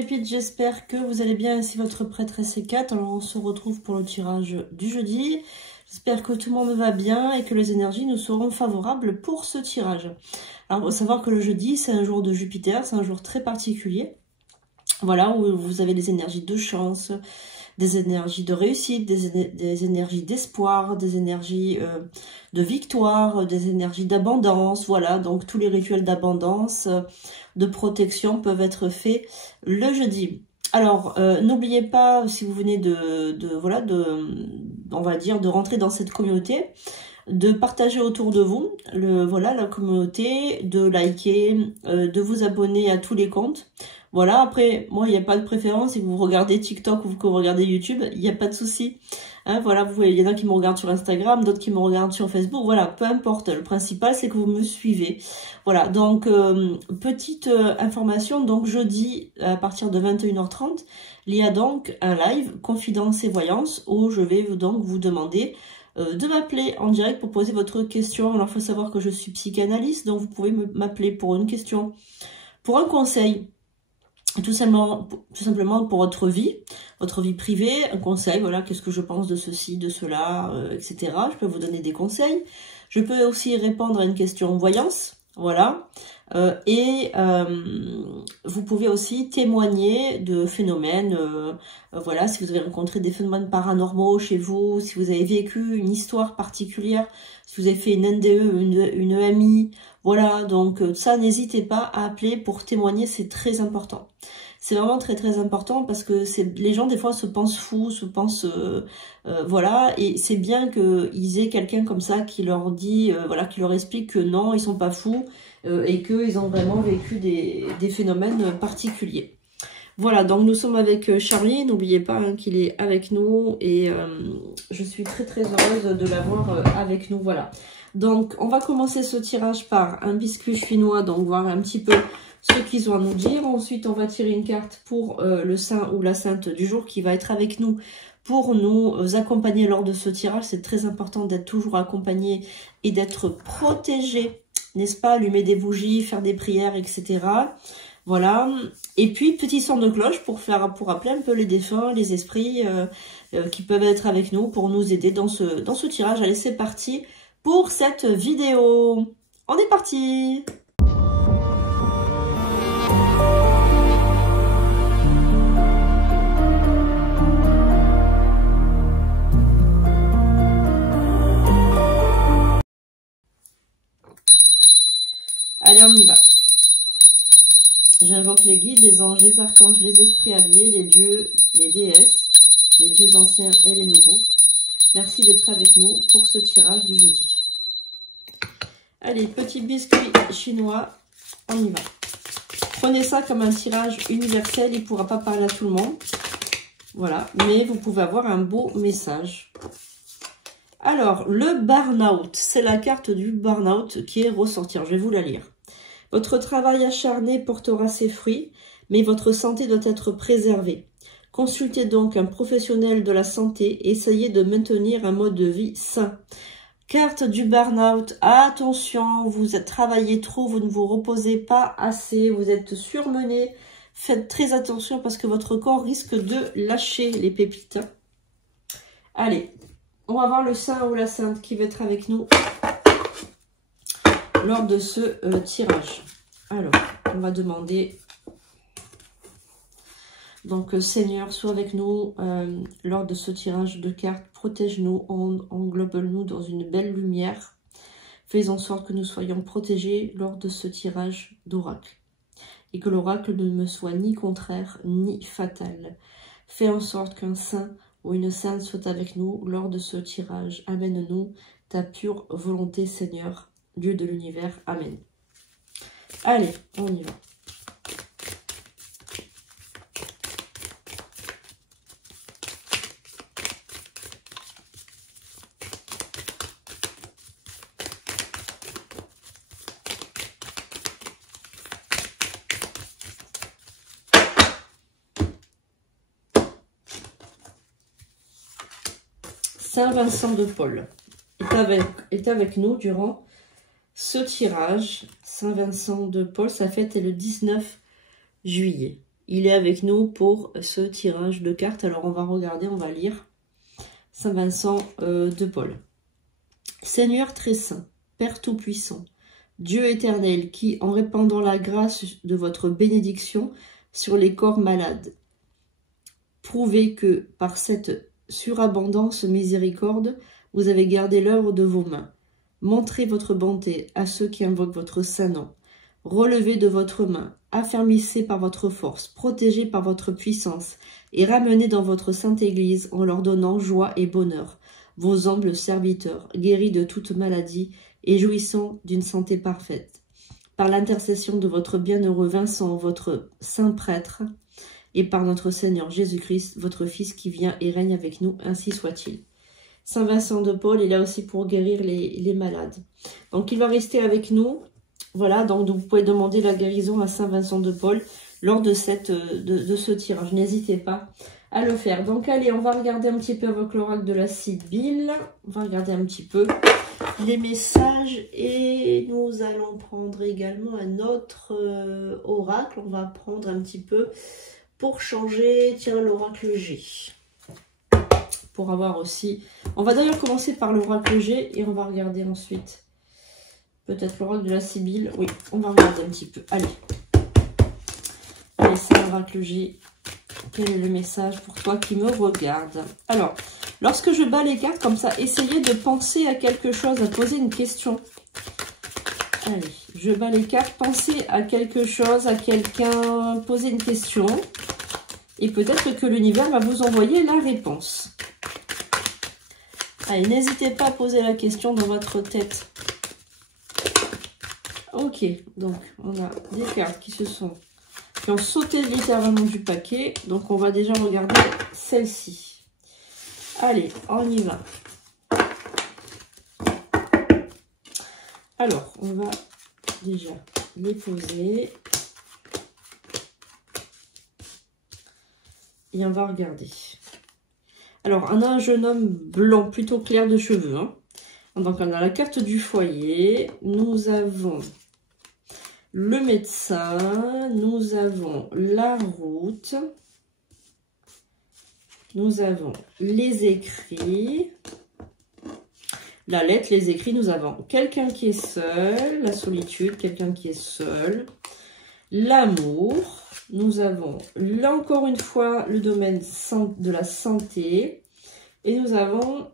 pépites, j'espère que vous allez bien, ainsi votre prêtresse Kat. Alors on se retrouve pour le tirage du jeudi. J'espère que tout le monde va bien et que les énergies nous seront favorables pour ce tirage. Alors il faut savoir que le jeudi, c'est un jour de Jupiter, c'est un jour très particulier. Voilà, où vous avez des énergies de chance, des énergies de réussite, des énergies d'espoir, des énergies de victoire, des énergies d'abondance. Voilà, donc tous les rituels d'abondance, de protection peuvent être faits le jeudi. Alors, n'oubliez pas, si vous venez on va dire, de rentrer dans cette communauté, de partager autour de vous la communauté, de liker, de vous abonner à tous les comptes. Voilà, après, moi, il n'y a pas de préférence. Si vous regardez TikTok ou que vous regardez YouTube, il n'y a pas de souci. Hein, voilà, il y en a qui me regardent sur Instagram, d'autres qui me regardent sur Facebook. Voilà, peu importe. Le principal, c'est que vous me suivez. Voilà, donc, petite information. Donc, jeudi, à partir de 21h30, il y a donc un live, Confidence et Voyance, où je vais donc vous demander de m'appeler en direct pour poser votre question. Alors, il faut savoir que je suis psychanalyste, donc vous pouvez m'appeler pour une question, pour un conseil. Tout simplement pour votre vie privée, un conseil, voilà, qu'est-ce que je pense de ceci, de cela, etc. Je peux vous donner des conseils. Je peux aussi répondre à une question voyance, voilà. Vous pouvez aussi témoigner de phénomènes, voilà, si vous avez rencontré des phénomènes paranormaux chez vous, si vous avez vécu une histoire particulière, si vous avez fait une NDE, une EMI, voilà, donc ça, n'hésitez pas à appeler pour témoigner, c'est très important. C'est vraiment très très important parce que les gens des fois se pensent fous, voilà, et c'est bien qu'ils aient quelqu'un comme ça qui leur dit, voilà, qui leur explique que non, ils sont pas fous et qu'ils ont vraiment vécu des phénomènes particuliers. Voilà, donc nous sommes avec Charlie, n'oubliez pas hein, qu'il est avec nous et je suis très très heureuse de l'avoir avec nous, voilà. Donc on va commencer ce tirage par un biscuit chinois, donc voir un petit peu ce qu'ils ont à nous dire. Ensuite on va tirer une carte pour le saint ou la sainte du jour qui va être avec nous pour nous accompagner lors de ce tirage. C'est très important d'être toujours accompagné et d'être protégé, n'est-ce pas? Allumer des bougies, faire des prières, etc. Voilà, et puis petit son de cloche pour appeler un peu les défunts, les esprits qui peuvent être avec nous pour nous aider dans ce tirage. Allez, c'est parti pour cette vidéo. On est parti. Allez, on y va. J'invoque les guides, les anges, les archanges, les esprits alliés, les dieux, les déesses, les dieux anciens et les nouveaux. Merci d'être avec nous pour ce tirage du jeudi. Allez, petit biscuit chinois, on y va. Prenez ça comme un tirage universel, il ne pourra pas parler à tout le monde. Voilà, mais vous pouvez avoir un beau message. Alors, le burn-out, c'est la carte du burn-out qui est ressortie. Je vais vous la lire. Votre travail acharné portera ses fruits, mais votre santé doit être préservée. Consultez donc un professionnel de la santé et essayez de maintenir un mode de vie sain. Carte du burn-out, attention, vous travaillez trop, vous ne vous reposez pas assez, vous êtes surmené. Faites très attention parce que votre corps risque de lâcher les pépites. Allez, on va voir le saint ou la sainte qui va être avec nous lors de ce tirage. Alors, on va demander, donc Seigneur, sois avec nous lors de ce tirage de cartes, protège-nous, englobe-nous dans une belle lumière, fais en sorte que nous soyons protégés lors de ce tirage d'oracle, et que l'oracle ne me soit ni contraire ni fatal. Fais en sorte qu'un saint ou une sainte soit avec nous lors de ce tirage. Amène-nous ta pure volonté, Seigneur, Dieu de l'univers. Amen. Allez, on y va. Saint Vincent de Paul est avec nous durant ce tirage. Saint Vincent de Paul, sa fête est le 19 juillet. il est avec nous pour ce tirage de cartes. Alors on va regarder, on va lire Saint Vincent de Paul. Seigneur très saint, Père tout-puissant, Dieu éternel, qui, en répandant la grâce de votre bénédiction sur les corps malades, prouvez que, par cette surabondance miséricorde, vous avez gardé l'œuvre de vos mains. Montrez votre bonté à ceux qui invoquent votre saint nom. Relevez de votre main, affermissez par votre force, protégez par votre puissance, et ramenez dans votre sainte Église en leur donnant joie et bonheur, vos humbles serviteurs, guéris de toute maladie et jouissant d'une santé parfaite. Par l'intercession de votre bienheureux Vincent, votre saint prêtre, et par notre Seigneur Jésus-Christ, votre Fils qui vient et règne avec nous, ainsi soit-il. Saint Vincent de Paul est là aussi pour guérir les malades. Donc il va rester avec nous. Voilà, donc vous pouvez demander la guérison à Saint Vincent de Paul lors de ce tirage. N'hésitez pas à le faire. Donc allez, on va regarder un petit peu avec l'oracle de la Sibylle. On va regarder un petit peu les messages et nous allons prendre également un autre oracle. On va prendre un petit peu pour changer, tiens, l'oracle G. Pour avoir aussi... On va d'ailleurs commencer par l'oracle G et on va regarder ensuite peut-être l'oracle de la Sibylle. Oui, on va regarder un petit peu. Allez. Allez, c'est l'oracle G. Quel est le message pour toi qui me regarde? Alors, lorsque je bats les cartes comme ça, essayez de penser à quelque chose, à poser une question. Allez, je bats les cartes, pensez à quelque chose, à quelqu'un, posez une question. Et peut-être que l'univers va vous envoyer la réponse. Allez, n'hésitez pas à poser la question dans votre tête. Ok, donc on a des cartes qui ont sauté littéralement du paquet. Donc on va déjà regarder celle-ci. Allez, on y va. Alors, on va déjà les poser. Et on va regarder. Alors, on a un jeune homme blanc, plutôt clair de cheveux. Hein. Donc, on a la carte du foyer. Nous avons le médecin. Nous avons la route. Nous avons les écrits. La lettre, les écrits. Nous avons quelqu'un qui est seul. La solitude, quelqu'un qui est seul. L'amour. Nous avons là encore une fois le domaine de la santé et nous avons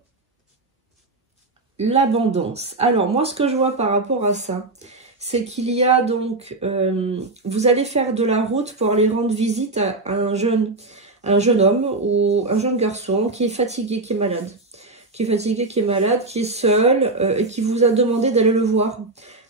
l'abondance. Alors moi ce que je vois par rapport à ça, c'est qu'il y a donc, vous allez faire de la route pour aller rendre visite à un jeune homme ou un jeune garçon qui est fatigué, qui est malade. Qui est fatigué, qui est malade, qui est seul et qui vous a demandé d'aller le voir.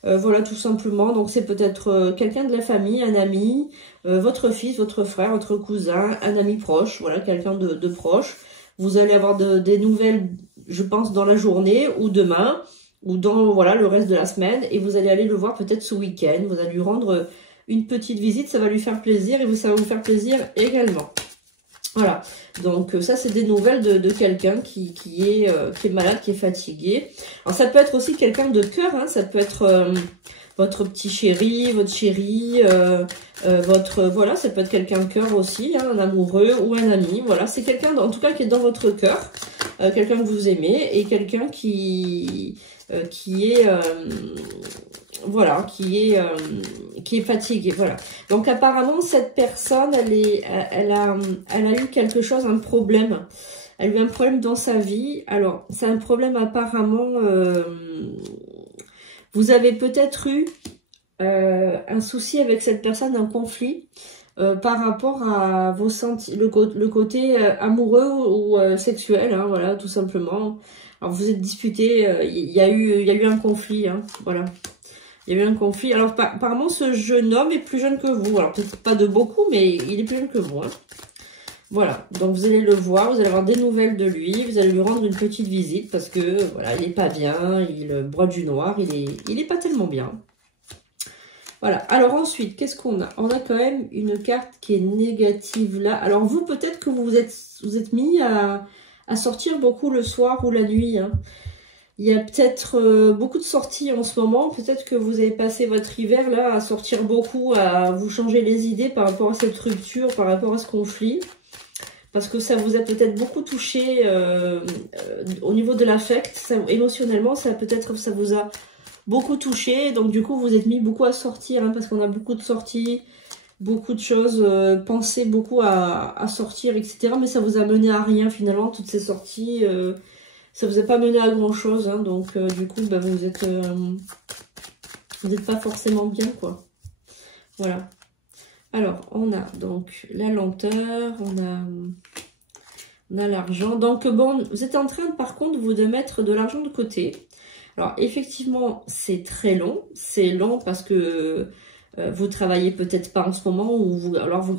Voilà, tout simplement. Donc, c'est peut-être quelqu'un de la famille, un ami, votre fils, votre frère, votre cousin, un ami proche, voilà, quelqu'un de proche. Vous allez avoir des nouvelles, je pense, dans la journée ou demain, ou dans, voilà, le reste de la semaine. Et vous allez aller le voir peut-être ce week-end. Vous allez lui rendre une petite visite, ça va lui faire plaisir et ça va vous faire plaisir également. Voilà, donc ça c'est des nouvelles de quelqu'un qui est malade, qui est fatigué. Alors ça peut être aussi quelqu'un de cœur, hein, ça peut être votre petit chéri, votre chérie, voilà, ça peut être quelqu'un de cœur aussi, hein, un amoureux ou un ami. Voilà, c'est quelqu'un en tout cas qui est dans votre cœur, quelqu'un que vous aimez et quelqu'un qui est voilà, qui est fatiguée, voilà. Donc apparemment cette personne, elle a eu quelque chose, un problème. Elle a eu un problème dans sa vie. Alors c'est un problème apparemment. Vous avez peut-être eu un souci avec cette personne, un conflit par rapport à vos le côté amoureux ou sexuel, hein, voilà, tout simplement. Alors vous êtes disputé, il y a eu un conflit, hein, voilà. Il y a eu un conflit. Alors, apparemment, ce jeune homme est plus jeune que vous. Alors, peut-être pas de beaucoup, mais il est plus jeune que vous. Hein. Voilà. Donc, vous allez le voir. Vous allez avoir des nouvelles de lui. Vous allez lui rendre une petite visite parce que, voilà, il n'est pas bien. Il brode du noir. Il est pas tellement bien. Voilà. Alors, ensuite, qu'est-ce qu'on a? On a quand même une carte qui est négative là. Alors, vous, peut-être que vous êtes mis à sortir beaucoup le soir ou la nuit. Hein. Il y a peut-être beaucoup de sorties en ce moment. Peut-être que vous avez passé votre hiver là à sortir beaucoup, à vous changer les idées par rapport à cette rupture, par rapport à ce conflit. Parce que ça vous a peut-être beaucoup touché au niveau de l'affect. Émotionnellement, ça vous a beaucoup touché. Donc du coup, vous êtes mis beaucoup à sortir, hein, parce qu'on a beaucoup de sorties, beaucoup de choses, pensez beaucoup à sortir, etc. Mais ça vous a mené à rien finalement, toutes ces sorties. Ça vous a pas mené à grand chose, hein, donc du coup bah, vous êtes pas forcément bien, quoi. Voilà. Alors on a donc la lenteur, on a l'argent. Donc bon, vous êtes en train par contre de mettre de l'argent de côté. Alors effectivement c'est très long, c'est long parce que vous travaillez peut-être pas en ce moment, ou alors vous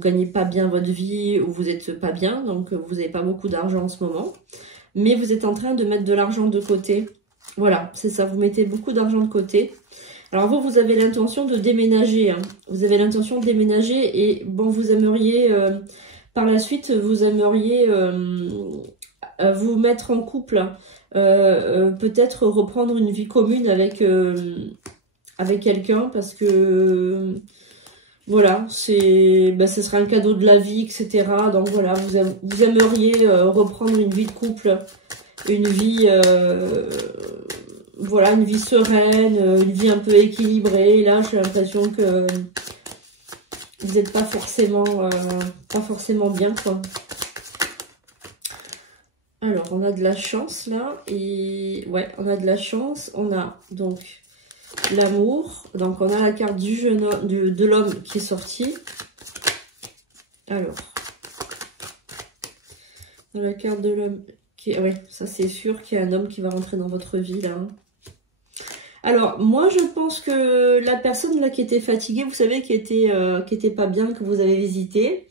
gagnez pas bien votre vie, ou vous êtes pas bien, donc vous n'avez pas beaucoup d'argent en ce moment. Mais vous êtes en train de mettre de l'argent de côté. Voilà, c'est ça, vous mettez beaucoup d'argent de côté. Alors vous avez l'intention de déménager. Hein. Vous avez l'intention de déménager et bon, vous aimeriez, par la suite, vous aimeriez vous mettre en couple. Peut-être reprendre une vie commune avec quelqu'un parce que... Voilà, ce sera un cadeau de la vie, etc. Donc voilà, vous aimeriez reprendre une vie de couple, une vie, voilà, une vie sereine, une vie un peu équilibrée. Et là, j'ai l'impression que vous n'êtes pas forcément bien, quoi. Alors, on a de la chance là, et ouais, on a de la chance. On a donc l'amour, donc on a la carte du jeune homme, de l'homme qui est sorti. Alors, la carte de l'homme qui, ouais, ça c'est sûr qu'il y a un homme qui va rentrer dans votre vie là. Alors moi je pense que la personne là qui était fatiguée, vous savez, qui était pas bien, que vous avez visité,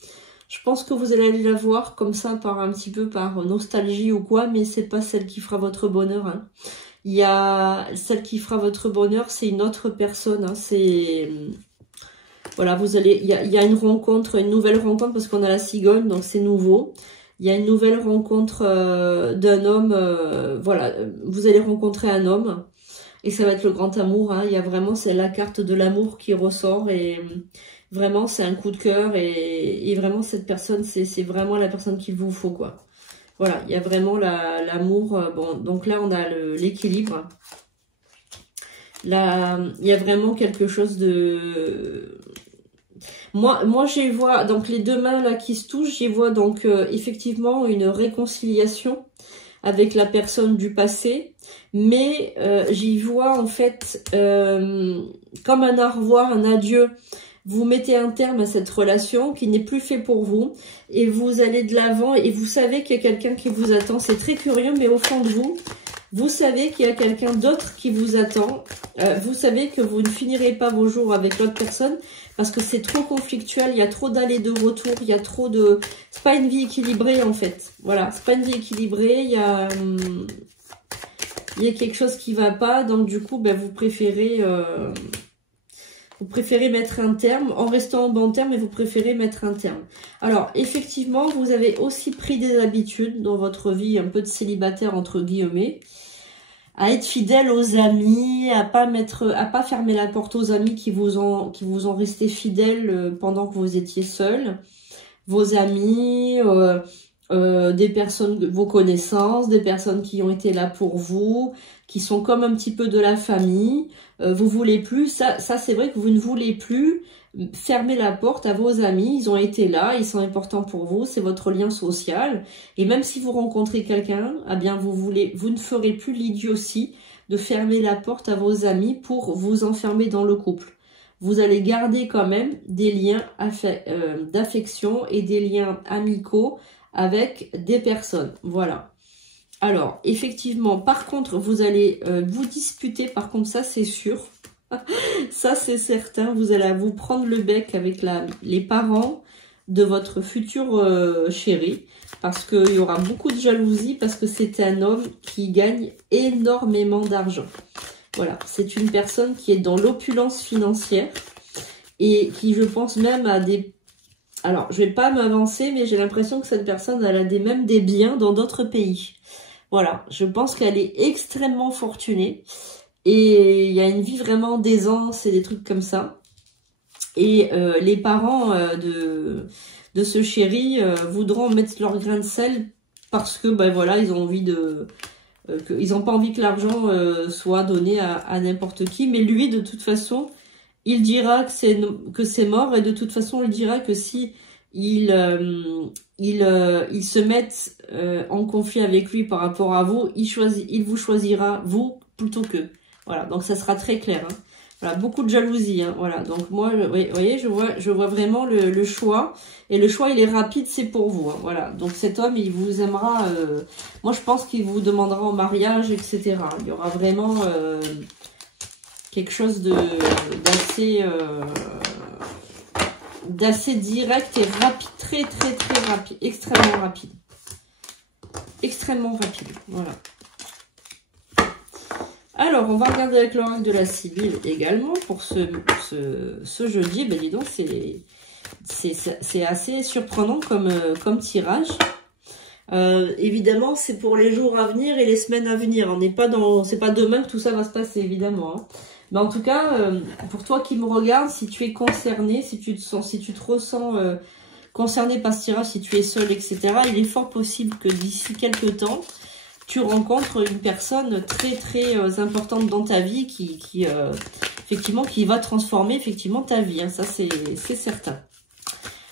je pense que vous allez aller la voir comme ça un petit peu par nostalgie ou quoi, mais c'est pas celle qui fera votre bonheur, hein. Il y a celle qui fera votre bonheur, c'est une autre personne. Hein, c'est voilà, il y a une rencontre, une nouvelle rencontre parce qu'on a la cigogne, donc c'est nouveau. Il y a une nouvelle rencontre d'un homme. Voilà, vous allez rencontrer un homme et ça va être le grand amour. Hein, il y a vraiment, c'est la carte de l'amour qui ressort et vraiment c'est un coup de cœur et vraiment cette personne, c'est vraiment la personne qu'il vous faut, quoi. Voilà, il y a vraiment l'amour. Bon, donc là, on a l'équilibre. Là, il y a vraiment quelque chose de... Moi j'y vois, donc les deux mains là qui se touchent, j'y vois donc effectivement une réconciliation avec la personne du passé. Mais j'y vois en fait comme un au revoir, un adieu. Vous mettez un terme à cette relation qui n'est plus fait pour vous et vous allez de l'avant et vous savez qu'il y a quelqu'un qui vous attend. C'est très curieux, mais au fond de vous, vous savez qu'il y a quelqu'un d'autre qui vous attend. Vous savez que vous ne finirez pas vos jours avec l'autre personne parce que c'est trop conflictuel, il y a trop d'allers de retour, il y a trop de... C'est pas une vie équilibrée en fait. Voilà, c'est pas une vie équilibrée, il y a quelque chose qui va pas, donc du coup, ben, vous préférez mettre un terme, en restant en bon terme, mais vous préférez mettre un terme. Alors, effectivement, vous avez aussi pris des habitudes dans votre vie, un peu de célibataire, entre guillemets, à être fidèle aux amis, à pas fermer la porte aux amis qui vous ont resté fidèles pendant que vous étiez seul. Vos amis, des personnes, vos connaissances, des personnes qui ont été là pour vous, qui sont comme un petit peu de la famille. Vous voulez plus, ça c'est vrai que vous ne voulez plus fermer la porte à vos amis. Ils ont été là, ils sont importants pour vous, c'est votre lien social. Et même si vous rencontrez quelqu'un, eh bien vous ne ferez plus l'idiotie de fermer la porte à vos amis pour vous enfermer dans le couple. Vous allez garder quand même des liens d'affection et des liens amicaux avec des personnes. Voilà. Alors, effectivement, par contre, vous allez vous disputer. Par contre, ça, c'est sûr. Ça, c'est certain. Vous allez vous prendre le bec avec les parents de votre futur chéri. Parce qu'il y aura beaucoup de jalousie. Parce que c'est un homme qui gagne énormément d'argent. Voilà. C'est une personne qui est dans l'opulence financière. Et qui, je pense, même a des... Alors, je vais pas m'avancer, mais j'ai l'impression que cette personne, elle a même des biens dans d'autres pays. Voilà, je pense qu'elle est extrêmement fortunée. Et il y a une vie vraiment d'aisance et des trucs comme ça. Et les parents de ce chéri voudront mettre leur grain de sel parce que, ben voilà, ils ont envie de... ils n'ont pas envie que l'argent soit donné à n'importe qui. Mais lui, de toute façon, il dira que c'est mort. Et de toute façon, il dira que si il se mettent en conflit avec lui par rapport à vous, il vous choisira, vous, plutôt qu'eux. Voilà, donc ça sera très clair. Hein. Voilà, beaucoup de jalousie. Hein, voilà, donc moi, vous voyez, je vois vraiment le choix. Et le choix, il est rapide, c'est pour vous. Hein, voilà, donc cet homme, il vous aimera. Moi, je pense qu'il vous demandera en mariage, etc. Il y aura vraiment quelque chose d'assez direct et rapide, très rapide, extrêmement rapide. Extrêmement rapide, voilà. Alors, on va regarder avec l'oracle de la Sibylle également pour ce jeudi. Ben dis donc, c'est assez surprenant comme tirage. Évidemment, c'est pour les jours à venir et les semaines à venir. On n'est pas c'est pas demain que tout ça va se passer, évidemment. Hein. Mais en tout cas, pour toi qui me regardes, si tu es concerné, si tu te ressens concerné par ce tirage, si tu es seul, etc., il est fort possible que d'ici quelques temps, tu rencontres une personne très importante dans ta vie effectivement, qui va transformer effectivement ta vie. Hein, ça, c'est certain.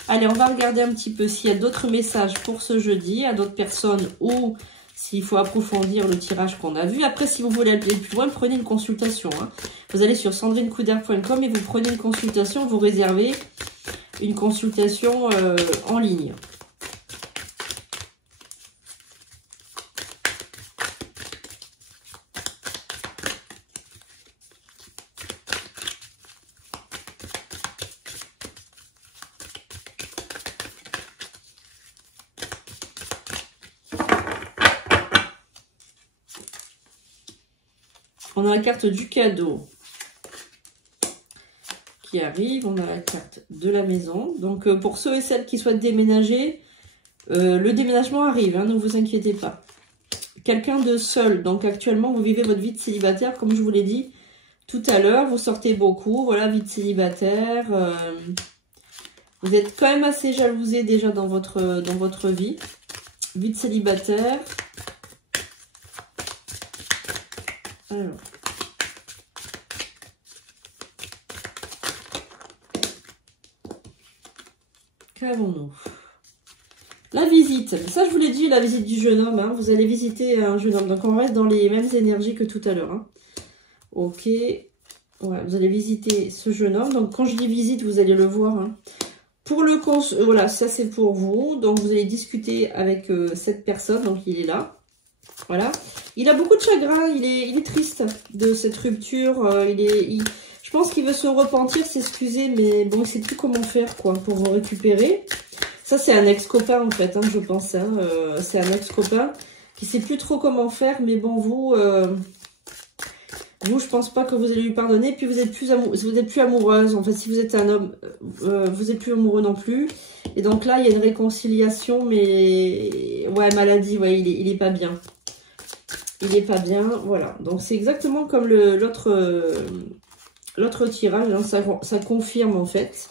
Allez, on va regarder un petit peu s'il y a d'autres messages pour ce jeudi, à d'autres personnes ou s'il faut approfondir le tirage qu'on a vu. Après, si vous voulez aller plus loin, prenez une consultation. Hein. Vous allez sur sandrinecouder.com et vous prenez une consultation, vous réservez une consultation en ligne. On a la carte du cadeau qui arrive. On a la carte de la maison. Donc, pour ceux et celles qui souhaitent déménager, le déménagement arrive. Hein, ne vous inquiétez pas. Quelqu'un de seul. Donc, actuellement, vous vivez votre vie de célibataire. Comme je vous l'ai dit tout à l'heure, vous sortez beaucoup. Voilà, vie de célibataire. Vous êtes quand même assez jalousé déjà dans votre vie. Vie de célibataire. Alors. Qu'avons-nous? La visite. Ça, je vous l'ai dit, la visite du jeune homme. Hein. Vous allez visiter un jeune homme. Donc, on reste dans les mêmes énergies que tout à l'heure. Hein. Ok. Ouais, vous allez visiter ce jeune homme. Donc, quand je dis visite, vous allez le voir. Hein. Pour le voilà, ça, c'est pour vous. Donc, vous allez discuter avec cette personne. Donc, il est là. Voilà. Il a beaucoup de chagrin, il est triste de cette rupture. Je pense qu'il veut se repentir, s'excuser, mais bon, il ne sait plus comment faire quoi pour vous récupérer. Ça, c'est un ex-copain en fait, hein, je pense. Hein, c'est un ex-copain qui ne sait plus trop comment faire, mais bon, vous, je pense pas que vous allez lui pardonner. Puis vous êtes plus amoureuse. En fait, si vous êtes un homme, vous n'êtes plus amoureux non plus. Et donc là, il y a une réconciliation, mais ouais, maladie, ouais, il est pas bien. Il est pas bien, voilà. Donc, c'est exactement comme l'autre tirage. Hein, ça confirme, en fait.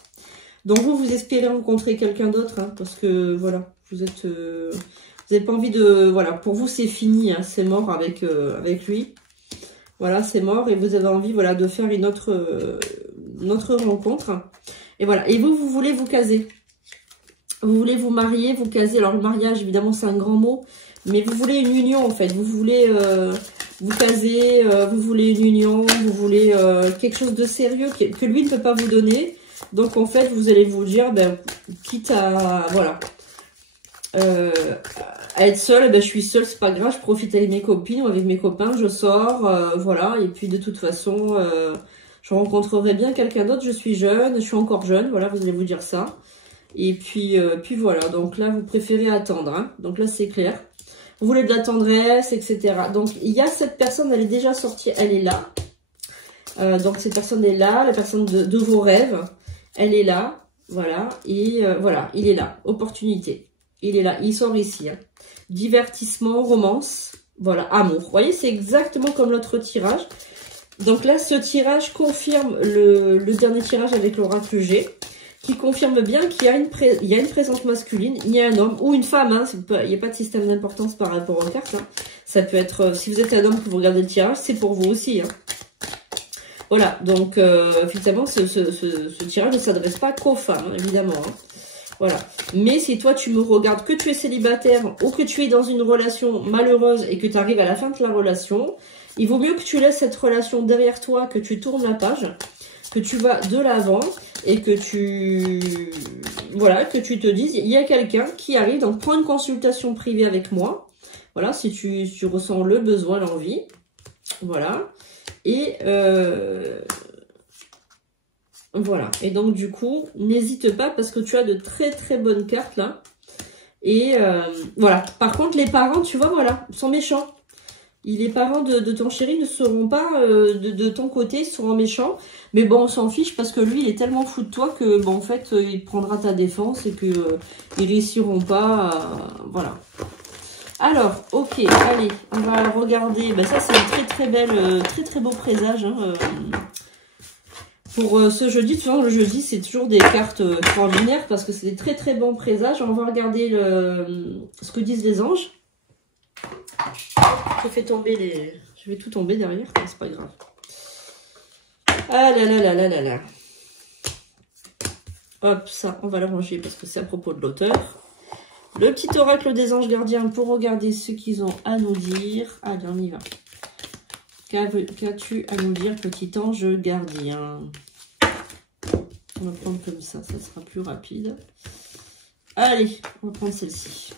Donc, vous espérez rencontrer quelqu'un d'autre. Hein, parce que, voilà, vous n'avez pas envie de... Voilà, pour vous, c'est fini. Hein, c'est mort avec lui. Voilà, c'est mort. Et vous avez envie, voilà, de faire une autre rencontre. Et voilà. Et vous voulez vous caser. Vous voulez vous marier, vous caser. Alors, le mariage, évidemment, c'est un grand mot. Mais vous voulez une union, en fait. Vous voulez vous caser, vous voulez une union, vous voulez quelque chose de sérieux que lui ne peut pas vous donner. Donc, en fait, vous allez vous dire, ben, quitte à, voilà, à être seule, ben, je suis seule, c'est pas grave, je profite avec mes copines ou avec mes copains, je sors, voilà. Et puis, de toute façon, je rencontrerai bien quelqu'un d'autre, je suis jeune, je suis encore jeune, voilà, vous allez vous dire ça. Et puis voilà, donc là, vous préférez attendre, hein. Donc là, c'est clair. Vous voulez de la tendresse, etc. Donc, il y a cette personne, elle est déjà sortie, elle est là. Donc, cette personne est là, la personne de vos rêves, elle est là, voilà. Et voilà, il est là, opportunité. Il est là, il sort ici. Hein. Divertissement, romance, Voilà, amour. Vous voyez, c'est exactement comme l'autre tirage. Donc là, ce tirage confirme le dernier tirage avec l'oracle G, qui confirme bien qu'il y a une présence masculine, il y a un homme ou une femme, hein, il n'y a pas de système d'importance par rapport aux cartes. Hein. Ça peut être, si vous êtes un homme que vous regardez le tirage, c'est pour vous aussi. Hein. Voilà, donc effectivement, ce tirage ne s'adresse pas qu'aux femmes, hein, évidemment. Hein. Voilà. Mais si toi, tu me regardes que tu es célibataire ou que tu es dans une relation malheureuse et que tu arrives à la fin de la relation, il vaut mieux que tu laisses cette relation derrière toi, que tu tournes la page, que tu vas de l'avant et que que tu te dises, il y a quelqu'un qui arrive, donc prends une consultation privée avec moi. Voilà, si tu ressens le besoin, l'envie. Voilà. Et voilà. Et donc, du coup, n'hésite pas parce que tu as de très très bonnes cartes là. Et voilà. Par contre, les parents, tu vois, voilà, sont méchants. Les parents de ton chéri ne seront pas de ton côté, ils seront méchants. Mais bon, on s'en fiche parce que lui, il est tellement fou de toi que, bon, en fait, il prendra ta défense et que ils réussiront pas à... Voilà. Alors, ok, allez, on va regarder. Ben, ça, c'est un très très belle, très très beau présage. Hein, pour ce jeudi, tu vois, le jeudi, c'est toujours des cartes extraordinaires parce que c'est des très très bons présages. On va regarder ce que disent les anges. Je fais tomber les... Je vais tout tomber derrière, c'est pas grave. Ah là là là là là là. Hop, ça, on va le ranger parce que c'est à propos de l'auteur. Le petit oracle des anges gardiens pour regarder ce qu'ils ont à nous dire. Allez, on y va. Qu'as-tu à nous dire, petit ange gardien? On va prendre comme ça sera plus rapide. Allez, on va prendre celle-ci.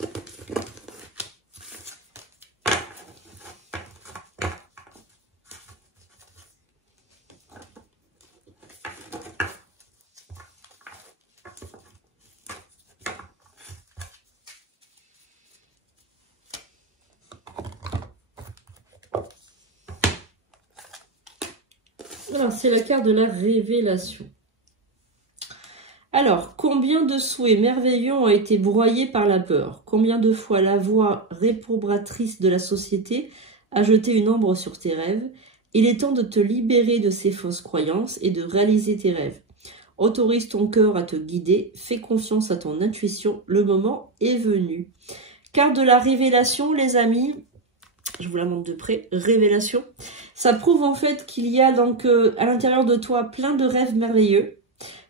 C'est la carte de la révélation. Alors, combien de souhaits merveilleux ont été broyés par la peur? Combien de fois la voix réprobatrice de la société a jeté une ombre sur tes rêves? Il est temps de te libérer de ces fausses croyances et de réaliser tes rêves. Autorise ton cœur à te guider, fais confiance à ton intuition, le moment est venu. Carte de la révélation, les amis. Je vous la montre de près, révélation. Ça prouve en fait qu'il y a donc à l'intérieur de toi plein de rêves merveilleux,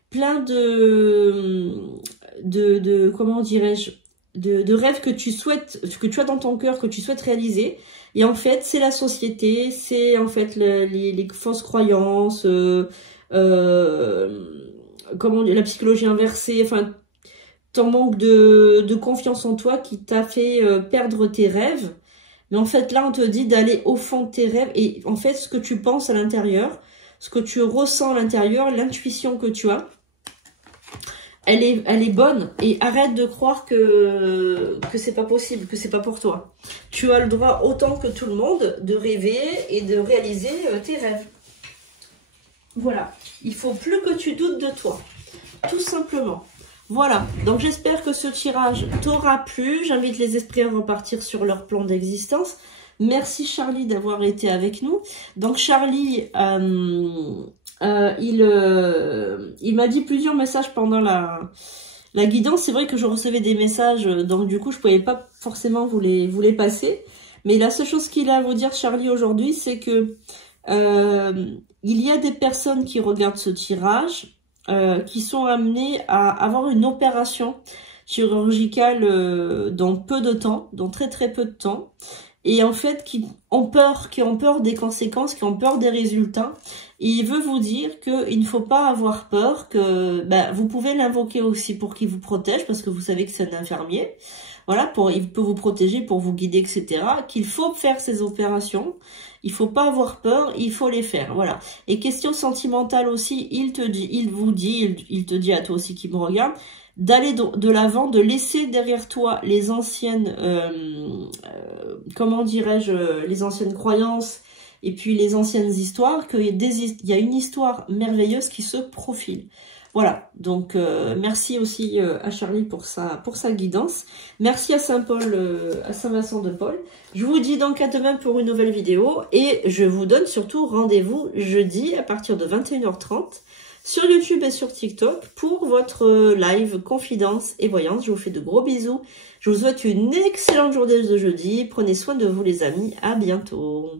plein de comment dirais-je, de rêves que tu souhaites, que tu as dans ton cœur, que tu souhaites réaliser. Et en fait, c'est la société, c'est en fait les fausses croyances, comment dire, la psychologie inversée, enfin, ton manque de confiance en toi qui t'a fait perdre tes rêves. Mais en fait, là, on te dit d'aller au fond de tes rêves. Et en fait, ce que tu penses à l'intérieur, ce que tu ressens à l'intérieur, l'intuition que tu as, elle est bonne. Et arrête de croire que c'est pas possible, que c'est pas pour toi. Tu as le droit, autant que tout le monde, de rêver et de réaliser tes rêves. Voilà. Il faut plus que tu doutes de toi. Tout simplement. Voilà, donc j'espère que ce tirage t'aura plu. J'invite les esprits à repartir sur leur plan d'existence. Merci Charlie d'avoir été avec nous. Donc Charlie, il m'a dit plusieurs messages pendant la guidance. C'est vrai que je recevais des messages, donc du coup je ne pouvais pas forcément vous les passer. Mais la seule chose qu'il a à vous dire Charlie aujourd'hui, c'est que il y a des personnes qui regardent ce tirage, qui sont amenés à avoir une opération chirurgicale dans peu de temps, dans très très peu de temps, et en fait qui ont peur des conséquences, qui ont peur des résultats. Et il veut vous dire qu'il ne faut pas avoir peur, que vous pouvez l'invoquer aussi pour qu'il vous protège, parce que vous savez que c'est un infirmier. Voilà, il peut vous protéger, pour vous guider, etc. Qu'il faut faire ces opérations. Il faut pas avoir peur, il faut les faire. Voilà. Et question sentimentale aussi, il te dit à toi aussi qui me regarde, d'aller de l'avant, de laisser derrière toi les anciennes, comment dirais-je, les anciennes croyances et puis les anciennes histoires, qu'il y a une histoire merveilleuse qui se profile. Voilà, donc merci aussi à Charlie pour sa guidance. Merci à Saint-Paul, à Saint-Vincent de Paul. Je vous dis donc à demain pour une nouvelle vidéo et je vous donne surtout rendez-vous jeudi à partir de 21h30 sur YouTube et sur TikTok pour votre live confidence et voyance. Je vous fais de gros bisous. Je vous souhaite une excellente journée de jeudi. Prenez soin de vous les amis. À bientôt.